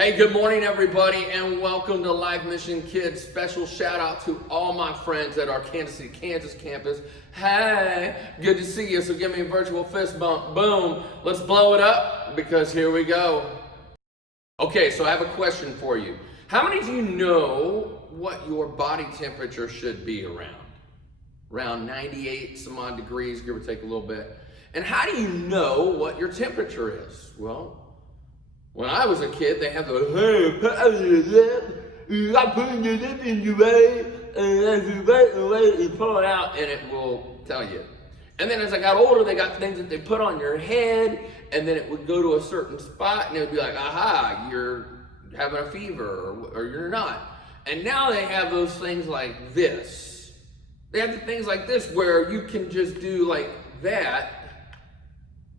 Hey, good morning, everybody, and welcome to LifeMission Kids. Special shout out to all my friends at our Kansas City, Kansas campus. Hey, good to see you. So give me a virtual fist bump. Boom. Let's blow it up because here we go. Okay, so I have a question for you. How many of you know what your body temperature should be around? Around 98 some odd degrees, give or take a little bit. And how do you know what your temperature is? Well, when I was a kid, they had the, hey, putting your lip in your way, and as you wait and wait, you pull it out, and it will tell you. And then as I got older, they got things that they put on your head, and then it would go to a certain spot, and it would be like, aha, you're having a fever, or you're not. And now they have those things like this. They have the things like this where you can just do like that,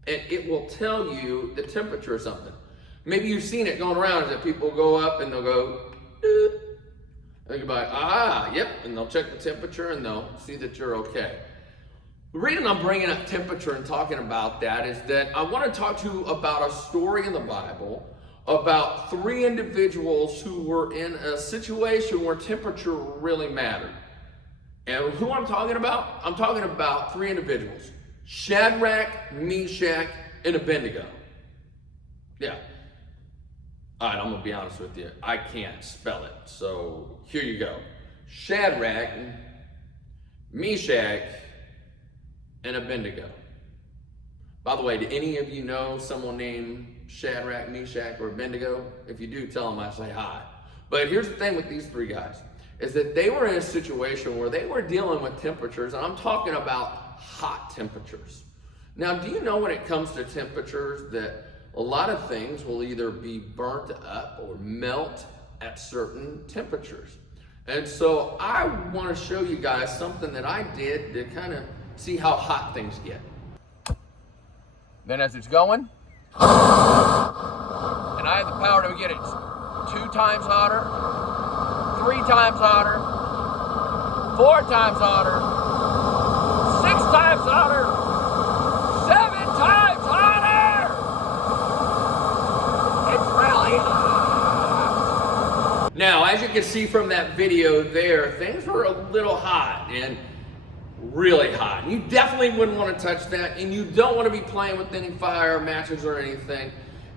and it will tell you the temperature or something. Maybe you've seen it going around, is that people go up and they'll go, and they'll be like, yep, and they'll check the temperature and they'll see that you're okay. The reason I'm bringing up temperature and talking about that is that I want to talk to you about a story in the Bible about three individuals who were in a situation where temperature really mattered. And who I'm talking about? I'm talking about three individuals: Shadrach, Meshach, and Abednego. Yeah. All right, I'm gonna be honest with you. I can't spell it, so here you go. Shadrach, Meshach, and Abednego. By the way, do any of you know someone named Shadrach, Meshach, or Abednego? If you do, tell them I say hi. But here's the thing with these three guys, is that they were in a situation where they were dealing with temperatures, and I'm talking about hot temperatures. Now, do you know when it comes to temperatures that a lot of things will either be burnt up or melt at certain temperatures? And so I want to show you guys something that I did to kind of see how hot things get. Then as it's going, and I have the power to get it 2 times hotter, 3 times hotter, 4 times hotter, 6 times hotter, 7 times hotter. Now, as you can see from that video there, things were a little hot and really hot. You definitely wouldn't want to touch that, and you don't want to be playing with any fire, matches, or anything.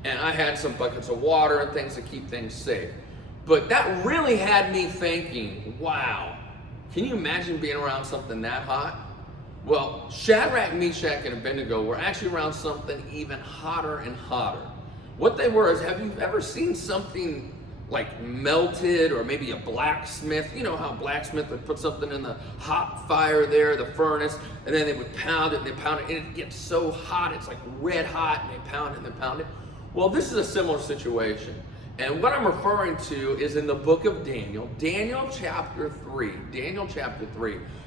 And I had some buckets of water and things to keep things safe. But that really had me thinking, wow, can you imagine being around something that hot? Well, Shadrach, Meshach, and Abednego were actually around something even hotter and hotter. What they were is, have you ever seen something like melted, or maybe a blacksmith? You know how a blacksmith would put something in the hot fire there, the furnace, and then they would pound it, and it gets so hot, it's like red hot, and they pound it and they pound it. Well, this is a similar situation. And what I'm referring to is in the book of Daniel, Daniel chapter 3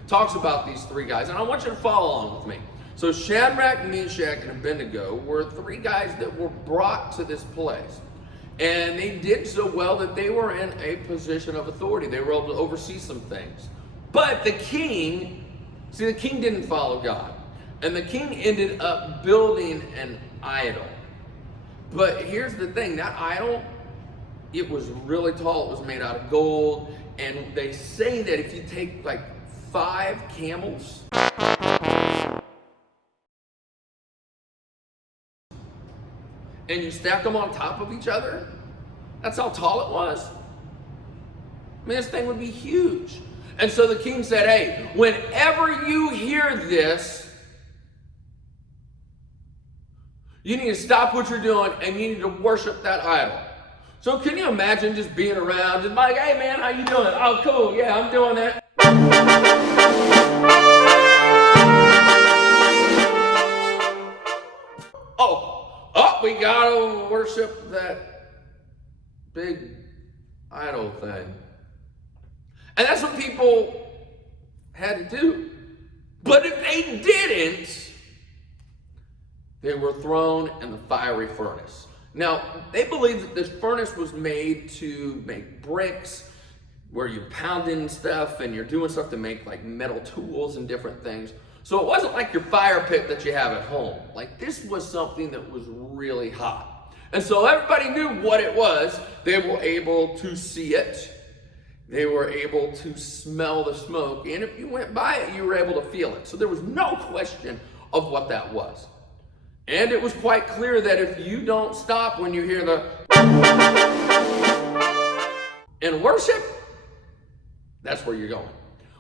talks about these three guys, and I want you to follow along with me. So Shadrach, Meshach, and Abednego were three guys that were brought to this place. And they did so well that they were in a position of authority. They were able to oversee some things. But the king didn't follow God. And the king ended up building an idol. But here's the thing, that idol, it was really tall. It was made out of gold. And they say that if you take like 5 camels, and you stack them on top of each other, that's how tall it was. I mean, this thing would be huge. And so the king said, hey, whenever you hear this, you need to stop what you're doing and you need to worship that idol. So can you imagine just being around, just like, hey man, how you doing? Oh, cool, yeah, I'm doing that. We gotta worship that big idol thing. And that's what people had to do. But if they didn't, they were thrown in the fiery furnace. Now, they believed that this furnace was made to make bricks, where you're pounding stuff and you're doing stuff to make like metal tools and different things. So it wasn't like your fire pit that you have at home. Like, this was something that was really hot. And so everybody knew what it was. They were able to see it. They were able to smell the smoke. And if you went by it, you were able to feel it. So there was no question of what that was. And it was quite clear that if you don't stop when you hear the in worship, that's where you're going.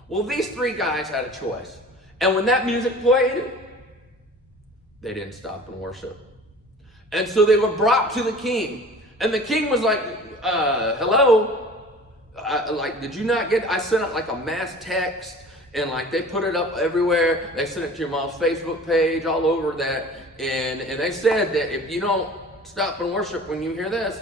Well, these three guys had a choice. And when that music played, they didn't stop and worship. And so they were brought to the king. And the king was like, hello? Did you not get, I sent out like a mass text, and like they put it up everywhere. They sent it to your mom's Facebook page, all over that. And they said that if you don't stop and worship when you hear this,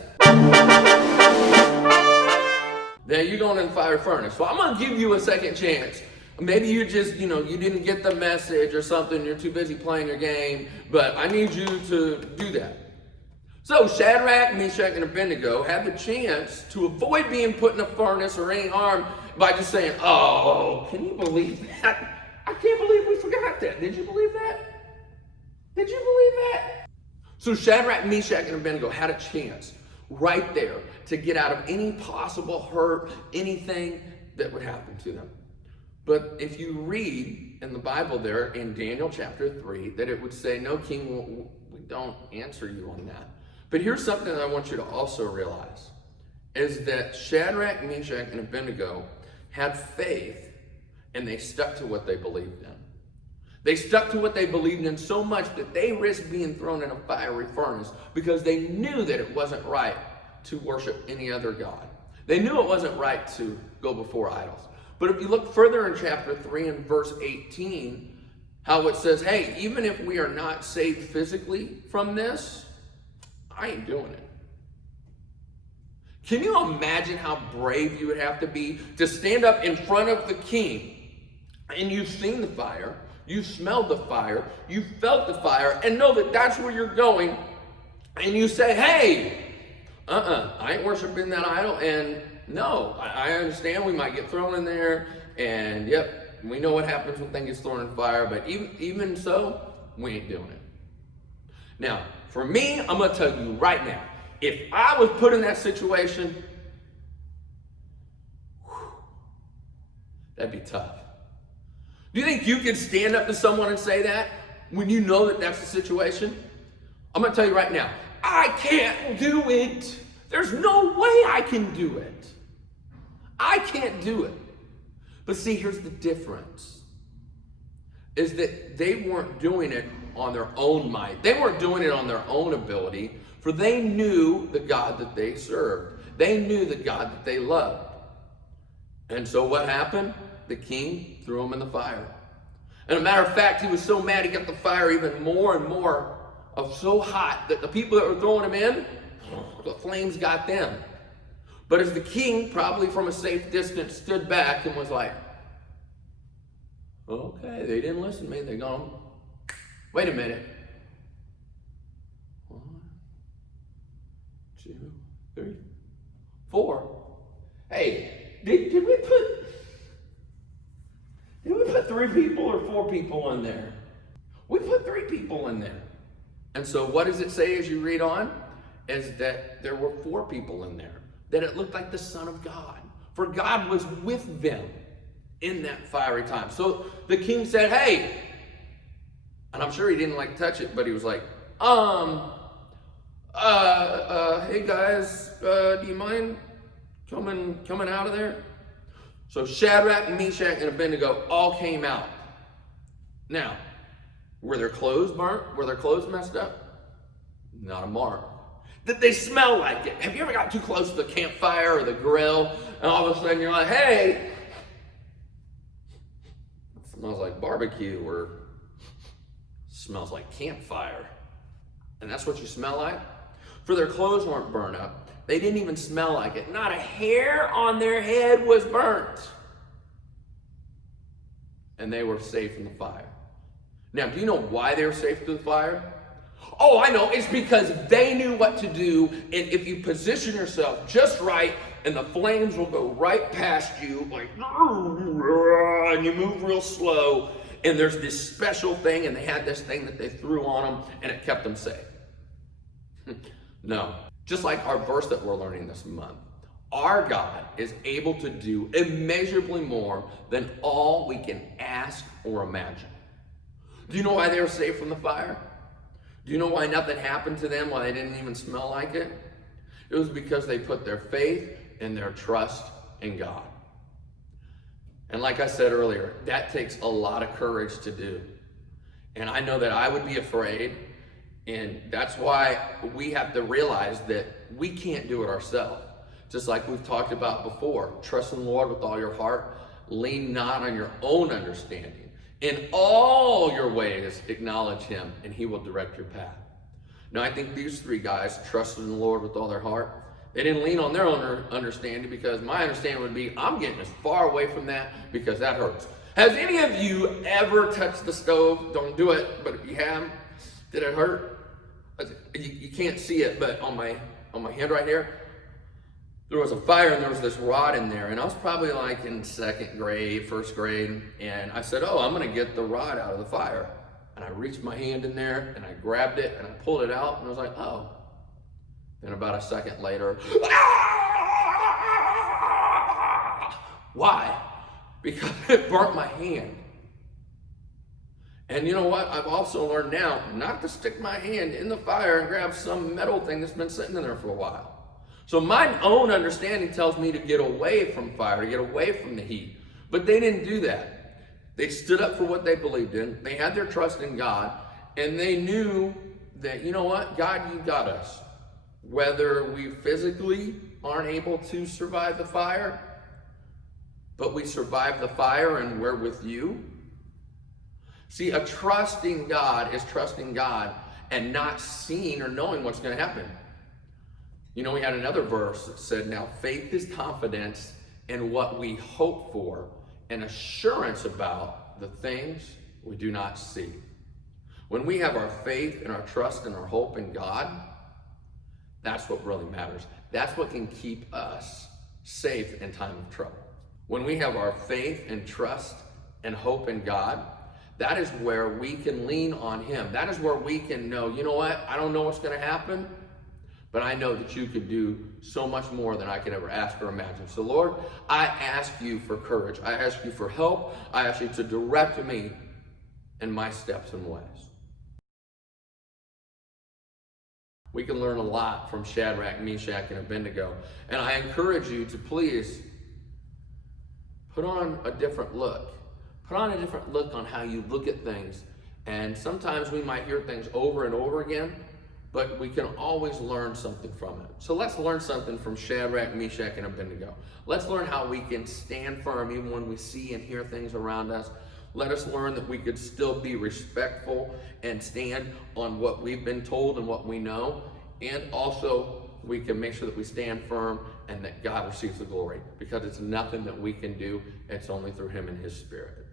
then you're going in the fiery furnace. So I'm going to give you a second chance. Maybe you just, you didn't get the message or something. You're too busy playing your game, but I need you to do that. So Shadrach, Meshach, and Abednego had the chance to avoid being put in a furnace or any harm by just saying, oh, can you believe that? I can't believe we forgot that. Did you believe that? Did you believe that? So Shadrach, Meshach, and Abednego had a chance right there to get out of any possible hurt, anything that would happen to them. But if you read in the Bible there in Daniel chapter 3, that it would say, no, king, we don't answer you on that. But here's something that I want you to also realize, is that Shadrach, Meshach, and Abednego had faith, and they stuck to what they believed in. They stuck to what they believed in so much that they risked being thrown in a fiery furnace because they knew that it wasn't right to worship any other god. They knew it wasn't right to go before idols. But if you look further in chapter 3 and verse 18, how it says, hey, even if we are not saved physically from this, I ain't doing it. Can you imagine how brave you would have to be to stand up in front of the king, and you've seen the fire, you've smelled the fire, you felt the fire, and know that that's where you're going, and you say, hey, I ain't worshiping that idol, and no, I understand we might get thrown in there, and yep, we know what happens when things get thrown in fire, but even so, we ain't doing it. Now, for me, I'm going to tell you right now, if I was put in that situation, that'd be tough. Do you think you could stand up to someone and say that when you know that that's the situation? I'm going to tell you right now, I can't do it. There's no way I can do it. I can't do it. But see, here's the difference, is that they weren't doing it on their own might. They weren't doing it on their own ability, for they knew the God that they served. They knew the God that they loved. And so what happened? The king threw him in the fire. And a matter of fact, he was so mad he got the fire even more and more so hot that the people that were throwing him in, the flames got them. But as the king, probably from a safe distance, stood back and was like, okay, they didn't listen to me. They're gone. Wait a minute. 1, 2, 3, 4. Hey, did we put 3 people or 4 people in there? We put 3 people in there. And so what does it say as you read on? Is that there were 4 people in there. That it looked like the Son of God. For God was with them in that fiery time. So the king said, hey, and I'm sure he didn't like touch it, but he was like, hey guys, do you mind coming out of there? So Shadrach, Meshach, and Abednego all came out. Now, were their clothes burnt? Were their clothes messed up? Not a mark. Did they smell like it? Have you ever got too close to the campfire or the grill, and all of a sudden you're like, hey, it smells like barbecue, or smells like campfire. And that's what you smell like? For their clothes weren't burned up. They didn't even smell like it. Not a hair on their head was burnt. And they were safe in the fire. Now, do you know why they were safe through the fire? Oh, I know. It's because they knew what to do. And if you position yourself just right, and the flames will go right past you, like, and you move real slow. And there's this special thing, and they had this thing that they threw on them, and it kept them safe. No. Just like our verse that we're learning this month, our God is able to do immeasurably more than all we can ask or imagine. Do you know why they were saved from the fire? Do you know why nothing happened to them, why they didn't even smell like it? It was because they put their faith and their trust in God. And like I said earlier, that takes a lot of courage to do. And I know that I would be afraid, and that's why we have to realize that we can't do it ourselves. Just like we've talked about before, trust in the Lord with all your heart, lean not on your own understanding. In all your ways, acknowledge him, and he will direct your path. Now, I think these three guys trusted in the Lord with all their heart. They didn't lean on their own understanding, because my understanding would be, I'm getting as far away from that because that hurts. Has any of you ever touched the stove? Don't do it, but if you have, did it hurt? You can't see it, but on my hand right here, there was a fire and there was this rod in there, and I was probably like in second grade, first grade, and I said, oh, I'm gonna get the rod out of the fire. And I reached my hand in there and I grabbed it and I pulled it out, and I was like, oh. Then about a second later, why? Because it burnt my hand. And you know what? I've also learned now not to stick my hand in the fire and grab some metal thing that's been sitting in there for a while. So my own understanding tells me to get away from fire, to get away from the heat. But they didn't do that. They stood up for what they believed in. They had their trust in God, and they knew that, you know what? God, you got us. Whether we physically aren't able to survive the fire, but we survive the fire and we're with you. See, a trusting God is trusting God and not seeing or knowing what's going to happen. You know, we had another verse that said, now faith is confidence in what we hope for and assurance about the things we do not see. When we have our faith and our trust and our hope in God, that's what really matters. That's what can keep us safe in time of trouble. When we have our faith and trust and hope in God, that is where we can lean on him. That is where we can know, you know what? I don't know what's going to happen, but I know that you could do so much more than I could ever ask or imagine. So Lord, I ask you for courage. I ask you for help. I ask you to direct me in my steps and ways. We can learn a lot from Shadrach, Meshach, and Abednego. And I encourage you to please put on a different look. Put on a different look on how you look at things. And sometimes we might hear things over and over again, but we can always learn something from it. So let's learn something from Shadrach, Meshach, and Abednego. Let's learn how we can stand firm even when we see and hear things around us. Let us learn that we could still be respectful and stand on what we've been told and what we know. And also, we can make sure that we stand firm and that God receives the glory, because it's nothing that we can do. It's only through him and his Spirit.